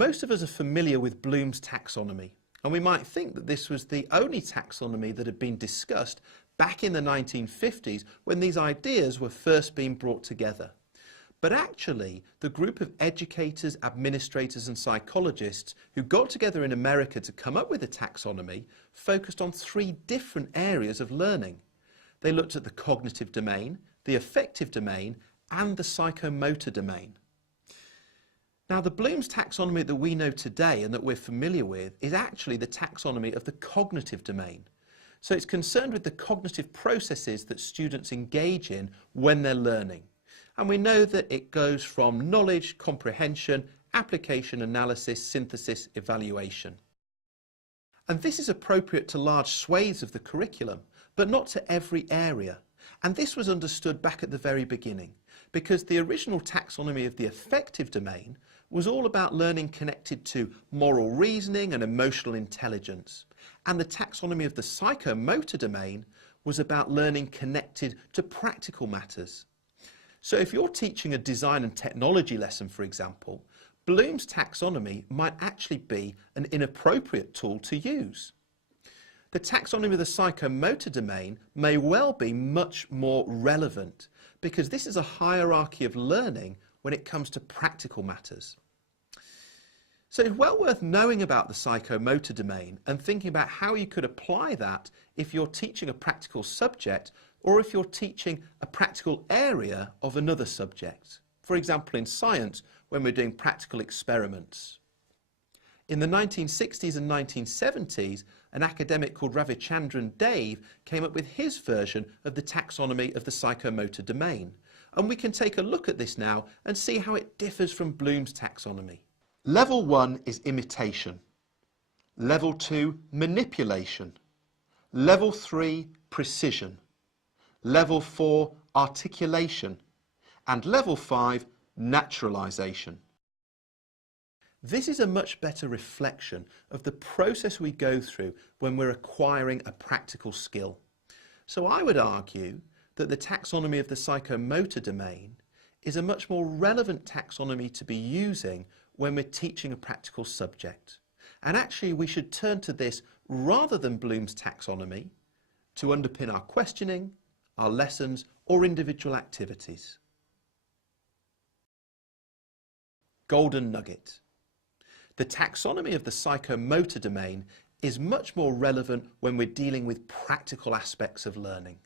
Most of us are familiar with Bloom's taxonomy, and we might think that this was the only taxonomy that had been discussed back in the 1950s when these ideas were first being brought together. But actually, the group of educators, administrators and psychologists who got together in America to come up with a taxonomy focused on 3 different areas of learning. They looked at the cognitive domain, the affective domain and the psychomotor domain. Now, the Bloom's taxonomy that we know today and that we're familiar with is actually the taxonomy of the cognitive domain. So it's concerned with the cognitive processes that students engage in when they're learning. And we know that it goes from knowledge, comprehension, application, analysis, synthesis, evaluation. And this is appropriate to large swathes of the curriculum, but not to every area. And this was understood back at the very beginning, because the original taxonomy of the affective domain was all about learning connected to moral reasoning and emotional intelligence. And the taxonomy of the psychomotor domain was about learning connected to practical matters. So if you're teaching a design and technology lesson, for example, Bloom's taxonomy might actually be an inappropriate tool to use. The taxonomy of the psychomotor domain may well be much more relevant because this is a hierarchy of learning when it comes to practical matters. So it's well worth knowing about the psychomotor domain and thinking about how you could apply that if you're teaching a practical subject or if you're teaching a practical area of another subject. For example, in science, when we're doing practical experiments. In the 1960s and 1970s, an academic called Ravichandran Dave came up with his version of the taxonomy of the psychomotor domain. And we can take a look at this now and see how it differs from Bloom's taxonomy. Level 1 is imitation. Level 2, manipulation. Level 3, precision. Level 4, articulation. And level 5, naturalization. This is a much better reflection of the process we go through when we're acquiring a practical skill. So I would argue that the taxonomy of the psychomotor domain is a much more relevant taxonomy to be using when we're teaching a practical subject. And actually we should turn to this rather than Bloom's taxonomy to underpin our questioning, our lessons or individual activities. Golden nugget. The taxonomy of the psychomotor domain is much more relevant when we're dealing with practical aspects of learning.